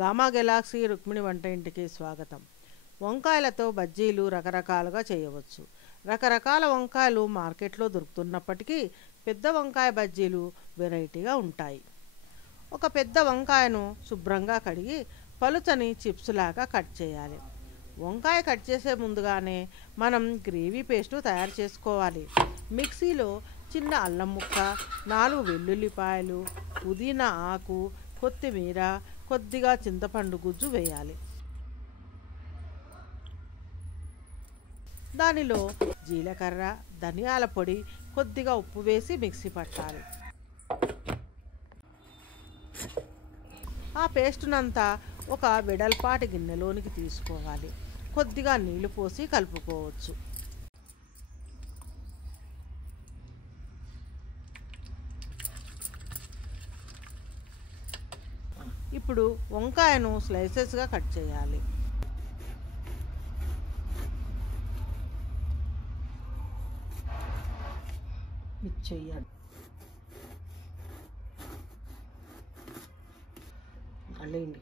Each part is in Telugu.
గామా గెలాక్సీ రుక్మిణి వంట ఇంటికి స్వాగతం. వంకాయలతో బజ్జీలు రకరకాలుగా చేయవచ్చు. రకరకాల వంకాయలు మార్కెట్లో దొరుకుతున్నప్పటికీ పెద్ద వంకాయ బజ్జీలు వెరైటీగా ఉంటాయి. ఒక పెద్ద వంకాయను శుభ్రంగా కడిగి పలుచని చిప్స్ లాగా కట్ చేయాలి. వంకాయ కట్ చేసే ముందుగానే మనం గ్రేవీ పేస్టు తయారు చేసుకోవాలి. మిక్సీలో చిన్న అల్లం ముక్క, 4 వెల్లుల్లిపాయలు, పుదీనా ఆకు, కొత్తిమీర, కొద్దిగా చింతపండు గుజ్జు వేయాలి. దానిలో జీలకర్ర, ధనియాల పొడి, కొద్దిగా ఉప్పు వేసి మిక్సీ పట్టాలి. ఆ పేస్టునంతా ఒక వెడల్పాటి గిన్నెలోనికి తీసుకోవాలి. కొద్దిగా నీళ్లు పోసి కలుపుకోవచ్చు. ఇప్పుడు వంకాయను స్లైసెస్గా కట్ చేయాలి. అల్లేయండి.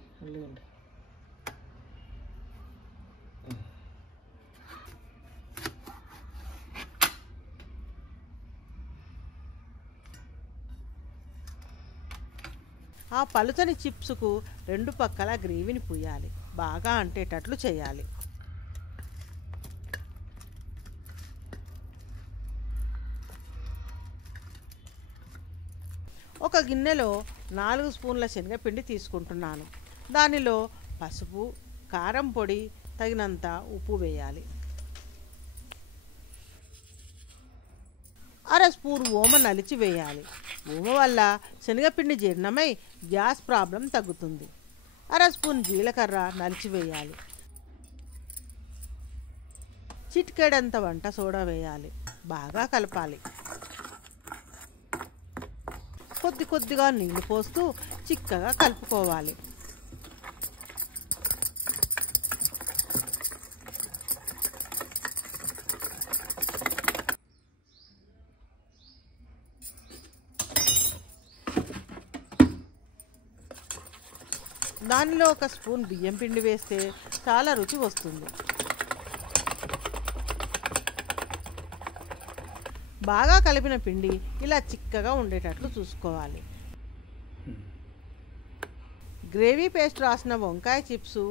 ఆ పలుచని చిప్స్కు 2 పక్కల గ్రేవీని పూయాలి. బాగా అంటేటట్లు చేయాలి. ఒక గిన్నెలో 4 స్పూన్ల శనగపిండి తీసుకుంటున్నాను. దానిలో పసుపు, కారం పొడి, తగినంత ఉప్పు వేయాలి. 1/2 స్పూన్ ఓమ నలిచి వేయాలి. ఓమ వల్ల శనగపిండి జీర్ణమై గ్యాస్ ప్రాబ్లం తగ్గుతుంది. 1/2 స్పూన్ జీలకర్ర నలిచి వేయాలి. చిటికెడంత వంట సోడా వేయాలి. బాగా కలపాలి. కొద్దిగా నీళ్లు పోస్తూ చిక్కగా కలుపుకోవాలి. దానిలో 1 స్పూన్ బియ్యం పిండి వేస్తే చాలా రుచి వస్తుంది. బాగా కలిపిన పిండి ఇలా చిక్కగా ఉండేటట్లు చూసుకోవాలి. గ్రేవీ పేస్ట్ రాసిన వంకాయ చిప్స్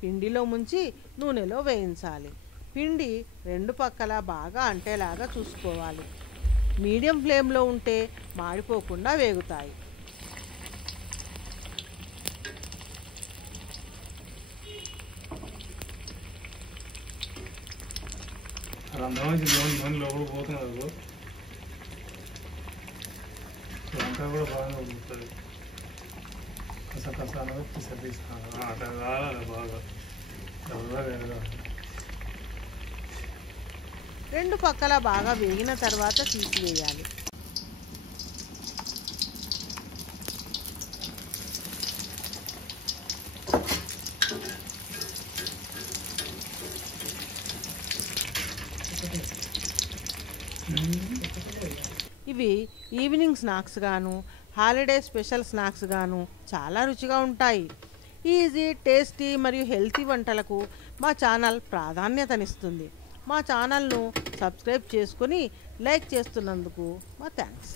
పిండిలో ముంచి నూనెలో వేయించాలి. పిండి 2 పక్కల బాగా అంటేలాగా చూసుకోవాలి. మీడియం ఫ్లేమ్లో ఉంటే మాడిపోకుండా వేగుతాయి. లోపల పోతున్నారు. వంకాయ కూడా బాగా ఉంటుంది. కసకసాలుగా పిసపిస్తాను. అట్లా కావాలి బాగా ఎర్రగా. 2 పక్కల బాగా వేగిన తర్వాత తీసివేయాలి. ఇవి ఈవినింగ్ స్నాక్స్ గాను, హాలిడే స్పెషల్ స్నాక్స్ గాను చాలా రుచిగా ఉంటాయి. ఈజీ, టేస్టీ మరియు హెల్తీ వంటలకు మా ఛానల్ ప్రాధాన్యతనిస్తుంది. మా ఛానల్ను సబ్స్క్రైబ్ చేసుకొని లైక్ చేస్తున్నందుకు మా థ్యాంక్స్.